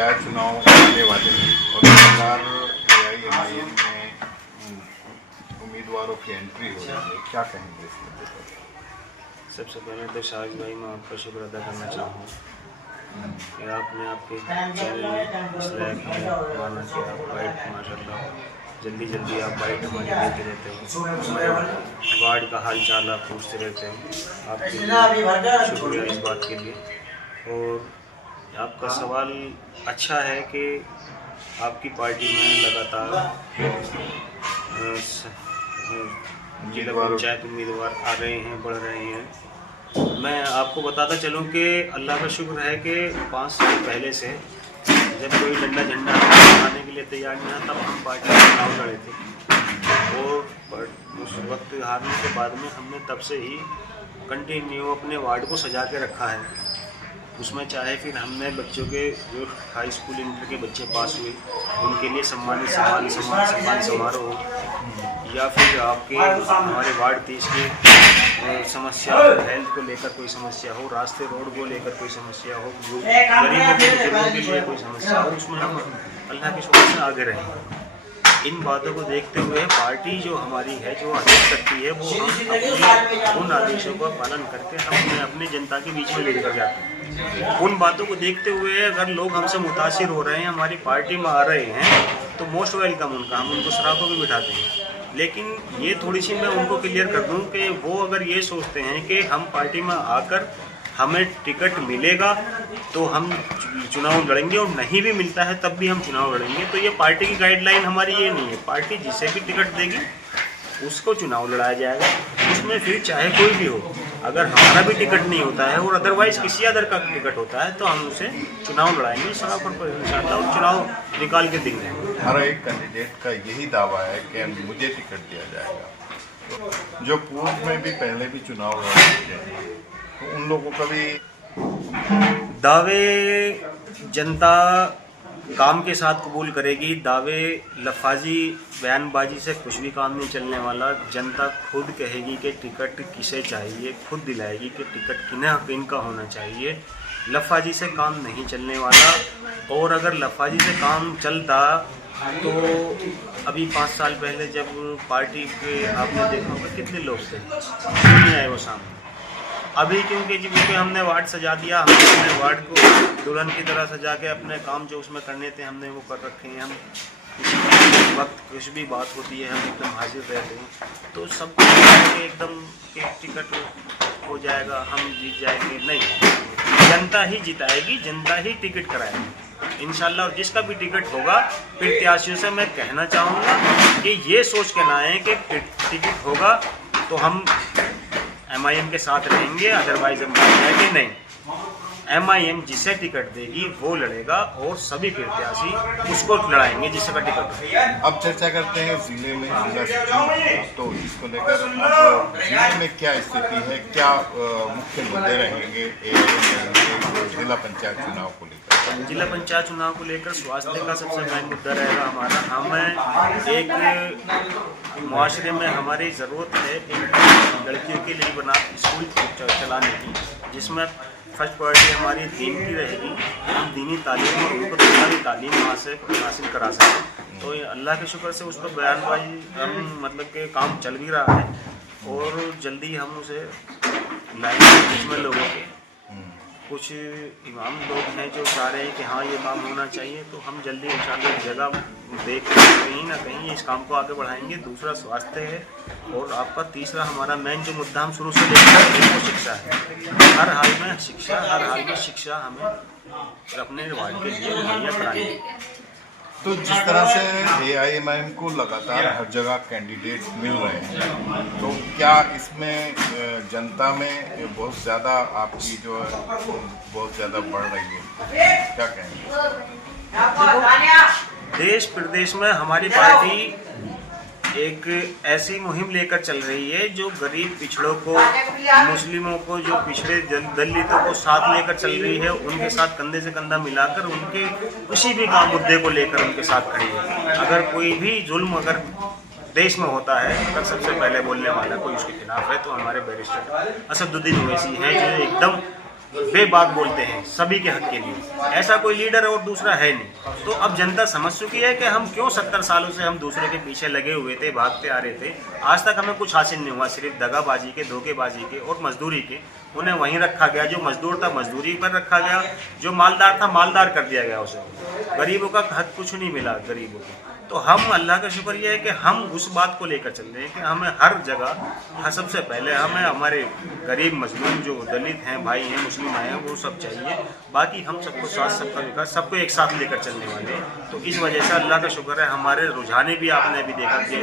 पंचायत चुनाव आने वाले हैं और इस बार AIMIM में उम्मीदवारों की एंट्री हो रही है, क्या कहेंगे इस मुद्दे पर? सबसे पहले तो शाहिद भाई मैं आपका शुक्र अदा करना चाहूँगा कि आपने आपके चैनल में इस लायक हमें माना कि आप बाइट माशाल्लाह जल्दी आप बाइट हमारी देते रहते हो, हमारे वार्ड का हाल चाल आप पूछते रहते हो। आपके शुक्रिया इस बात के लिए। और आपका सवाल अच्छा है कि आपकी पार्टी में लगातार जिला पंचायत उम्मीदवार आ रहे हैं, बढ़ रहे हैं। मैं आपको बताता चलूं कि अल्लाह का शुक्र है कि 5 साल पहले से जब कोई डंडा झंडा आने के लिए तैयार नहीं था, तब हम पार्टी में चुनाव लड़े थे और उस वक्त हारने के बाद में हमने तब से ही कंटिन्यू अपने वार्ड को सजा के रखा है। उसमें चाहे फिर हमने बच्चों के जो हाई स्कूल इंटर के बच्चे पास हुए उनके लिए सम्मान समारोह, या फिर आपके हमारे वार्ड 30 के समस्या हो, हेल्थ को लेकर कोई समस्या हो, रास्ते रोड को लेकर कोई समस्या हो, गरीबों के लिए कोई समस्या हो, उसमें हम अल्लाह के शुक्र से आगे रहें। इन बातों को देखते हुए पार्टी जो हमारी है, जो आदेश करती है, वो हम उन आदेशों का पालन करके हम अपने जनता के बीच में लेकर जाते हैं। उन बातों को देखते हुए अगर लोग हमसे मुतासिर हो रहे हैं, हमारी पार्टी में आ रहे हैं, तो मोस्ट वेलकम उनका, हम उनको सराखों में बिठाते हैं। लेकिन ये थोड़ी सी मैं उनको क्लियर कर दूं कि वो अगर ये सोचते हैं कि हम पार्टी में आकर हमें टिकट मिलेगा तो हम चुनाव लड़ेंगे और नहीं भी मिलता है तब भी हम चुनाव लड़ेंगे, तो ये पार्टी की गाइडलाइन हमारी ये नहीं है। पार्टी जिसे भी टिकट देगी उसको चुनाव लड़ाया जाएगा, उसमें फिर चाहे कोई भी हो। अगर हमारा भी टिकट नहीं होता है और अदरवाइज़ किसी अदर का टिकट होता है तो हम उसे चुनाव लड़ाएंगे सराफर पर इंशाअल्लाह, और चुनाव निकाल के देंगे। हर एक कैंडिडेट का यही दावा है कि मुझे टिकट दिया जाएगा। जो पूर्व में भी पहले भी चुनाव लड़ चुके हैं तो उन लोगों का भी दावे जनता काम के साथ कबूल करेगी। दावे लफाजी बयानबाजी से कुछ भी काम नहीं चलने वाला। जनता खुद कहेगी कि टिकट किसे चाहिए, खुद दिलाएगी कि टिकट किनका होना चाहिए। लफाजी से काम नहीं चलने वाला। और अगर लफाजी से काम चलता तो अभी 5 साल पहले जब पार्टी के आपने देखा होगा कितने लोग थे, नहीं आए वो सामने। अभी क्योंकि हमने वार्ड सजा दिया, हमने अपने वार्ड को दुल्हन की तरह सजा के अपने काम जो उसमें करने थे हमने वो कर रखे हैं। हम किसी वक्त कुछ भी बात होती है हम एकदम हाजिर रहते हैं, तो सब एकदम टिकट हो जाएगा, हम जीत जाएंगे, नहीं, जनता ही जिताएगी, जनता ही टिकट कराएगी इंशाल्लाह। और जिसका भी टिकट होगा, प्रत्याशियों से मैं कहना चाहूँगा कि ये सोच के ना आए कि टिकट होगा तो हम MIM के साथ रहेंगे, अदरवाइज हम जाएंगे, नहीं। MIM जिसे टिकट देगी वो लड़ेगा और सभी प्रत्याशी उसको लड़ाएंगे जिसका टिकट। अब चर्चा करते हैं जिले में जिला सचिव, तो इसको लेकर अब जिले में क्या स्थिति है, क्या मुख्य मुद्दे रहेंगे जिला पंचायत चुनाव को लेकर? जिला पंचायत चुनाव को लेकर स्वास्थ्य का सबसे मेन मुद्दा रहेगा हमारा। हमें एक मुआशरे में हमारी ज़रूरत है एक लड़कियों के लिए बना स्कूल चलाने की, जिसमें फर्स्ट प्रायोरिटी हमारी दीन की रहेगी। हम दीनी तालीम और उनको दुनियावी तालीम वहाँ से हासिल करा सकें। तो अल्लाह के शुक्र से उस पर बयानबाजी हम मतलब कि काम चल भी रहा है और जल्दी हम उसे लाएंगे। इसमें लोगों के कुछ इमाम लोग हैं जो चाह रहे हैं कि हाँ ये काम होना चाहिए, तो हम जल्दी इंशाअल्लाह जगह देख कर कहीं ना कहीं इस काम को आगे बढ़ाएंगे। दूसरा स्वास्थ्य है और आपका तीसरा हमारा मेन जो मुद्दा हम शुरू से लेकर वो शिक्षा है। हर हाल में शिक्षा हमें अपने वार्ड के लिए मुहैया करानी है। तो जिस तरह से AIMIM को लगातार हर जगह कैंडिडेट मिल रहे हैं, तो क्या इसमें जनता में बहुत ज़्यादा आपकी जो है बहुत ज़्यादा बढ़ रही है, क्या कहेंगे? देश प्रदेश में हमारी पार्टी एक ऐसी मुहिम लेकर चल रही है जो गरीब पिछड़ों को, मुस्लिमों को, जो पिछड़े दलितों को साथ लेकर चल रही है। उनके साथ कंधे से कंधा मिलाकर उनके किसी भी काम मुद्दे को लेकर उनके साथ खड़ी है। अगर कोई भी जुल्म अगर देश में होता है, अगर सबसे पहले बोलने वाला कोई उसके खिलाफ है तो हमारे बैरिस्टर असदुद्दीन ओवैसी हैं, जो एकदम बेबाक बोलते हैं सभी के हक के लिए। ऐसा कोई लीडर और दूसरा है नहीं। तो अब जनता समझ चुकी है कि हम क्यों 70 सालों से हम दूसरे के पीछे लगे हुए थे, भागते आ रहे थे। आज तक हमें कुछ हासिल नहीं हुआ, सिर्फ दगाबाजी के, धोखेबाजी के और मजदूरी के। उन्हें वहीं रखा गया, जो मजदूर था मजदूरी पर रखा गया, जो मालदार था मालदार कर दिया गया उसे। गरीबों का हक कुछ नहीं मिला गरीबों को। तो हम अल्लाह का शुक्र ये है कि हम उस बात को लेकर चल रहे हैं कि हमें हर जगह सबसे पहले हमें हमारे गरीब मजलूम जो दलित हैं, भाई हैं, मुस्लिम भाई हैं, वो सब चाहिए। बाकी हम सबको साथ, सबका विकास, सबको एक साथ लेकर चलने वाले हैं। तो इस वजह से अल्लाह का शुक्र है हमारे रुझाने भी आपने अभी देखा कि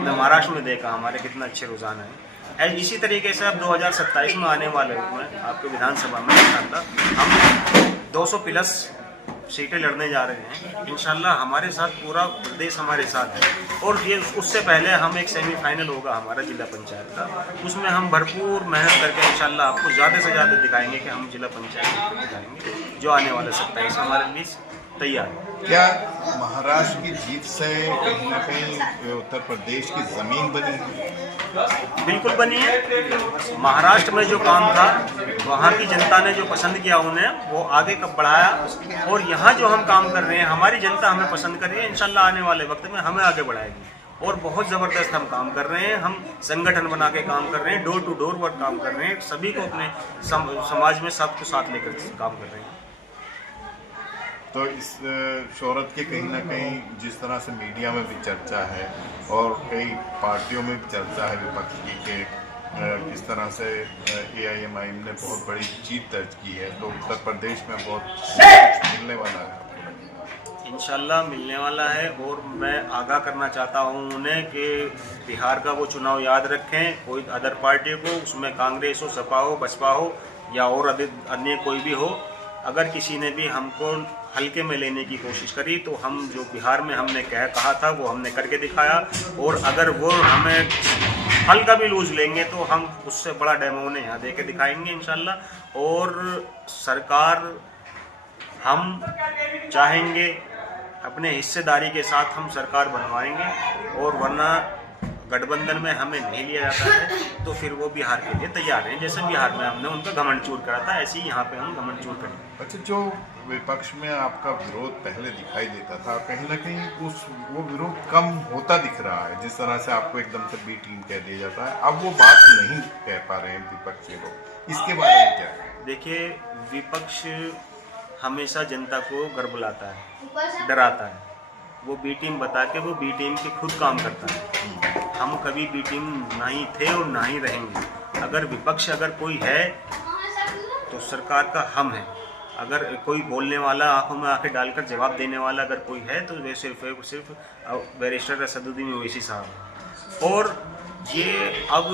महाराष्ट्र में देखा हमारे कितना अच्छे रुझान है। इसी तरीके से अब 2027 में आने वाले में आपके विधानसभा में इंशाल्लाह हम 200 प्लस सीटें लड़ने जा रहे हैं। इंशाल्लाह हमारे साथ पूरा प्रदेश हमारे साथ है। और ये उससे पहले हम एक सेमीफाइनल होगा हमारा जिला पंचायत का, उसमें हम भरपूर मेहनत करके इंशाल्लाह आपको ज़्यादा से ज़्यादा दिखाएंगे कि हम जिला पंचायत दिखाएंगे जो आने वाले 27 हमारे लिए तैयार है। क्या महाराष्ट्र की जीत से कहीं ना कहीं उत्तर प्रदेश की ज़मीन बनी है? बिल्कुल बनी है। महाराष्ट्र में जो काम था वहाँ की जनता ने जो पसंद किया उन्हें वो आगे कब बढ़ाया, और यहाँ जो हम काम कर रहे हैं हमारी जनता हमें पसंद कर रही है। इंशाल्लाह आने वाले वक्त में हमें आगे बढ़ाएगी। और बहुत ज़बरदस्त हम काम कर रहे हैं। हम संगठन बना के काम कर रहे हैं, डोर टू डोर वर्क काम कर रहे हैं, सभी को अपने समाज में सबको साथ लेकर काम कर रहे हैं। तो इस शोहरत के कहीं ना कहीं जिस तरह से मीडिया में भी चर्चा है और कई पार्टियों में भी चर्चा है विपक्ष की कि किस तरह से AIMIM ने बहुत बड़ी जीत दर्ज की है, तो उत्तर प्रदेश में बहुत मिलने वाला है। इंशाल्लाह मिलने वाला है। और मैं आगाह करना चाहता हूँ उन्हें कि बिहार का वो चुनाव याद रखें। कोई अदर पार्टी को, उसमें कांग्रेस हो, सपा हो, बसपा हो या और अन्य कोई भी हो, अगर किसी ने भी हमको हल्के में लेने की कोशिश करी तो हम जो बिहार में हमने कहा था वो हमने करके दिखाया। और अगर वो हमें हल्का भी लूज लेंगे तो हम उससे बड़ा डेमो उन्हें यहाँ दे के दिखाएंगे इंशाल्लाह। और सरकार हम चाहेंगे अपने हिस्सेदारी के साथ हम सरकार बनवाएंगे। और वरना गठबंधन में हमें नहीं लिया जाता है तो फिर वो बिहार के लिए तैयार हैं। जैसे बिहार में हमने उनका घमंड चूर करा था, ऐसे ही यहाँ पे हम घमंड चूर करेंगे। अच्छा, जो विपक्ष में आपका विरोध पहले दिखाई देता था, कहीं ना कहीं वो विरोध कम होता दिख रहा है। जिस तरह से आपको एकदम से बी टीम कह दिया जाता है, अब वो बात नहीं कह पा रहे हैं विपक्षी लोग, इसके बारे में क्या है? देखिए, विपक्ष हमेशा जनता को गड़बड़ाता है, डराता है। वो बी टीम बता के वो बी टीम के खुद काम करता है। हम कभी बी टीम नहीं थे और ना ही रहेंगे। अगर विपक्ष अगर कोई है तो सरकार का हम है। अगर कोई बोलने वाला, आंखों में आंखें डालकर जवाब देने वाला अगर कोई है तो वे सिर्फ बैरिस्टर असदुद्दीन ओवैसी साहब। और ये अब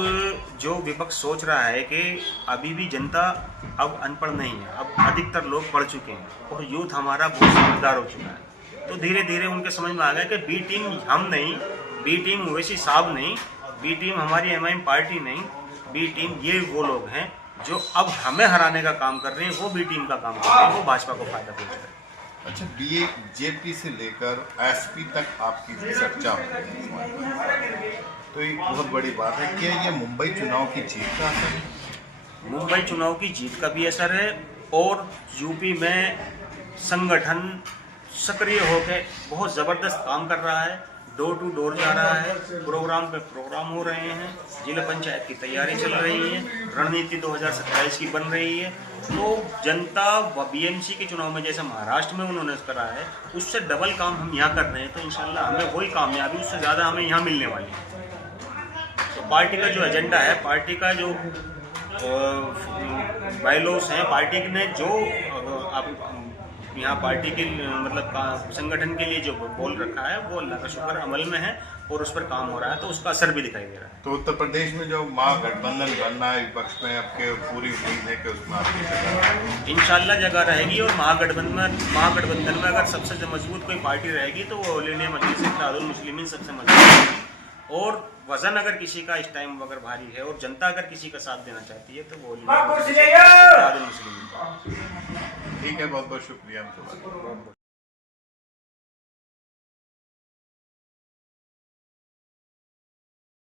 जो विपक्ष सोच रहा है कि अभी भी जनता अब अनपढ़ नहीं है, अब अधिकतर लोग पढ़ चुके हैं और यूथ हमारा बहुत समझदार हो चुका है। तो धीरे धीरे उनके समझ में आ गया कि बी टीम हम नहीं, बी टीम ओवैसी साहब नहीं, बी टीम हमारी MIM पार्टी नहीं, बी टीम ये वो लोग हैं जो अब हमें हराने का काम कर रहे हैं। वो बी टीम का काम कर रहे हैं, वो भाजपा को फायदा पहुंचा रहे हैं। अच्छा, BJP से लेकर SP तक आपकी चर्चा हो रही है, तो एक बहुत बड़ी बात है। क्या ये मुंबई चुनाव की जीत का असर है? मुंबई चुनाव की जीत का भी असर है। और यूपी में संगठन सक्रिय होकर बहुत ज़बरदस्त काम कर रहा है, डोर टू डोर जा रहा है, प्रोग्राम पे प्रोग्राम हो रहे हैं, जिला पंचायत की तैयारी चल रही है, रणनीति 2027 की बन रही है। तो जनता BMC के चुनाव में जैसे महाराष्ट्र में उन्होंने करा है, उससे डबल काम हम यहाँ कर रहे हैं। तो इंशाल्लाह हमें वही कामयाबी उससे ज़्यादा हमें यहाँ मिलने वाली है। तो पार्टी का जो एजेंडा है, पार्टी का जो बायलॉस हैं, पार्टी ने जो यहाँ पार्टी के मतलब संगठन के लिए जो बोल रखा है वो अल्लाह का शुक्र अमल में है और उस पर काम हो रहा है, तो उसका असर भी दिखाई दे रहा है। तो उत्तर प्रदेश में जो महागठबंधन बनना है विपक्ष में, आपके पूरी उम्मीद है कि उसमें आपकी जगह इंशाल्लाह जगह रहेगी। और महागठबंधन में अगर सबसे मजबूत कोई पार्टी रहेगी तो वो ऑल इंडिया मजलिस इत्तेहादुल मुस्लिमीन सबसे मजबूत रहेगी। और वजन अगर किसी का इस टाइम अगर भारी है और जनता अगर किसी का साथ देना चाहती है तो वो ऑल इंडिया मजलिस इत्तेहादुल मुस्लिमीन। ठीक है, बहुत बहुत शुक्रिया।